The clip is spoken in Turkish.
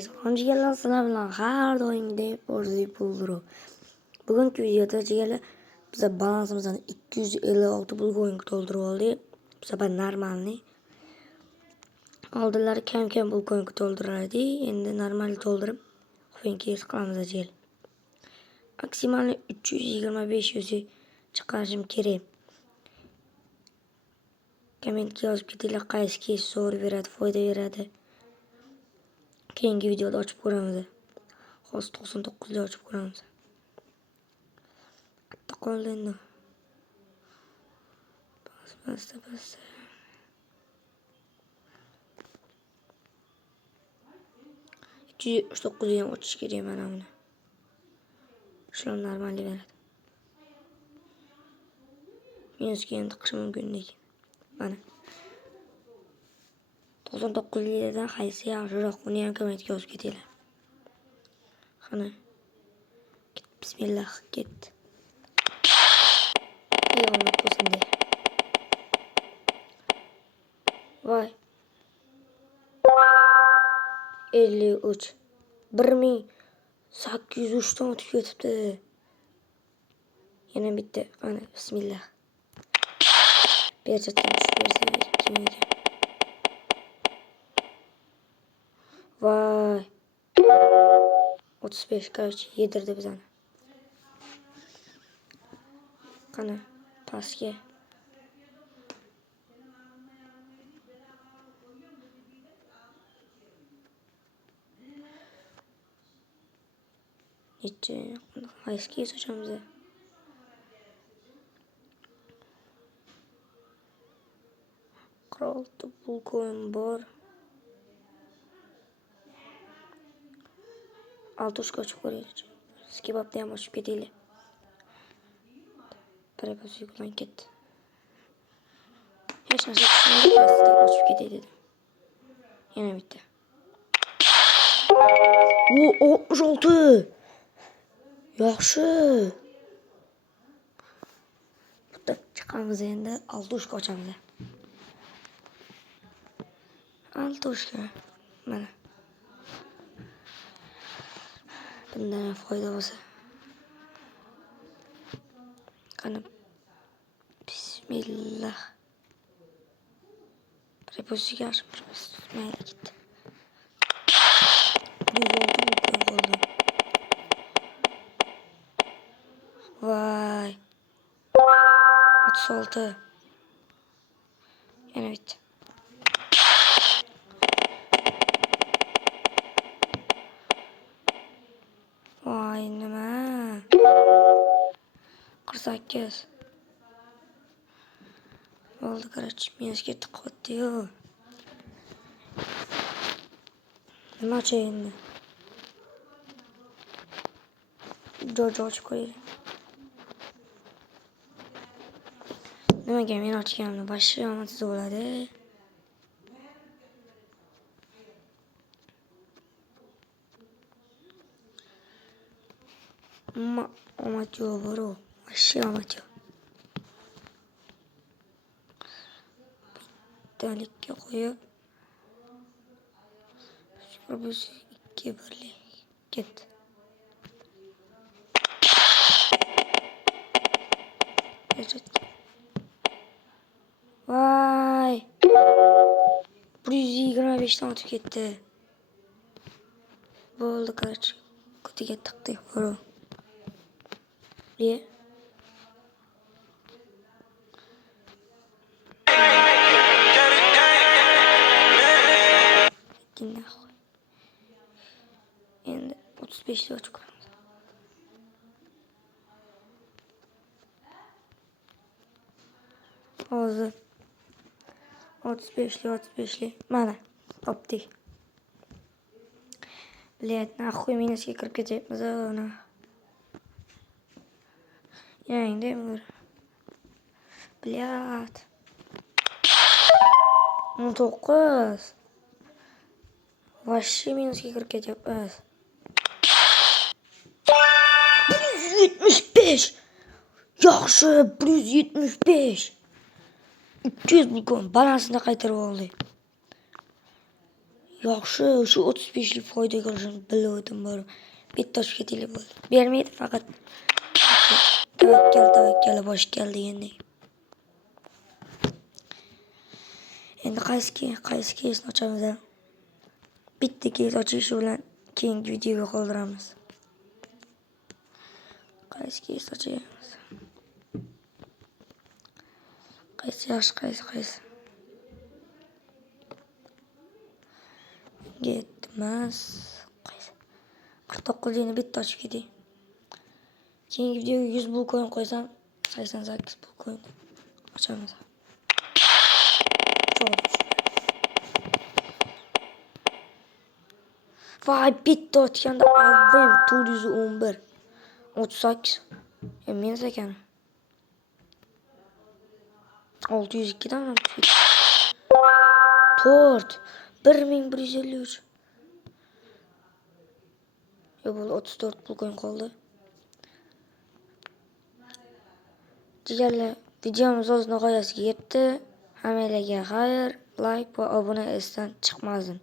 Sonuncu gelen sınavlar her doimgidek orada buldur. Bugünkü videoda jigarlar bize balansımızdan 256 pul coin doldurup oldu. Bu sefer normalni. Aldılar kam pul coin doldurardı. Endi normal doldurup coinki qilamiz jigarlar. Maksimal 325 yüzü chiqarishim kerak. Kommentga yozib ketinglar, qaysi zo'r beradi, foyda beradi. Keyingi videoda ochib ko'ramiz. Hozir 99 da ochib ko'ramiz. Bitta qoldi endi. Bas. 279 ham ochish kerak mana buni. Shular normalni beradi. Minusga ham tiqishi mumkin lekin. Mana 99 liradan qaysi yaxshiroq, buni ham kommentga yozib ketinglar. Qani. Bismillah, ketdi. Yolunib bo'lsin de. Voy. 53 1803 dan o'tib ketibdi. Yana bitta. Qani, bismillah. Berjatdan tushib bersa kim ekan? Voy. 35 короче yedirdi bizani. Qani, pastga. Necha qaysiga sochamiz? Qirolda pul coin bor. 6 ochib ko'raylik. Skibabni ham ochib ketaylik. Prepos yuklan ketdi. Hech narsa tushunmayapti, ochib ketay dedim. Yana bitta. O 66. Yaxshi. Bitta chiqamiz endi 60 ochamiz. 60. Mana. Bundan foyda bo'lsa. Qani. Bismillah. Preposiga yaxshi mayli ketdi. 106 bo'ldi. Voy. 36. Yana bitta. Voy nima? 48. Oldu короче, minusga tiqyapti-yu. Nima ochay endi? Jojo ochib qo'yaylik. Nimaga men ochganimni boshqa omadsiz bo'ladi. Omad yo'q baro. Boshqa omad yo'q. Dalikka qo'yib. Biz 2 birlik. Ketdi. Voy. 125 dan o'tib ketdi. Bo'ldi короче. Kutiga tiqdik baro. Ye. Endi 35 ochib ko'ramiz. Hozir 35 mana topdik. Bilet naxuy minusga kirib ketyapmiz ona. Yangda mur. Bilet 19. Vashi minusga kirib ketyapmiz. 175. Yaxshi, 175. 200 bugun balansini qaytarib oldi. Yaxşı, şu 35 yıl foyda görüşünü biliyordum bari. Bitti hoş getili bo'ldi. Bermeydi fakat. Tevekkeli boş geldi yine. Endi qaysi keysini ochamiz ha? Bitti keys ochishi bilan keyingi videoga qoldiramiz. Qaysi keys ochamiz? Qaysi yaxshi, qaysi? Yetmez. Qaysi? 49 yeni bitti ochib ketay. Keyingi videoga 100 bul coin qo'ysam, 88 bul coin ochamiz. Vay bitti o'tganda avvim 411 38 minus ekan 602 dan 4 1153 yo bu 34 pul coin qoldi. Jigarlar, videomiz o'z nihoyasiga yetdi. Hammalarga xayr, like va obuna esdan chiqmasin.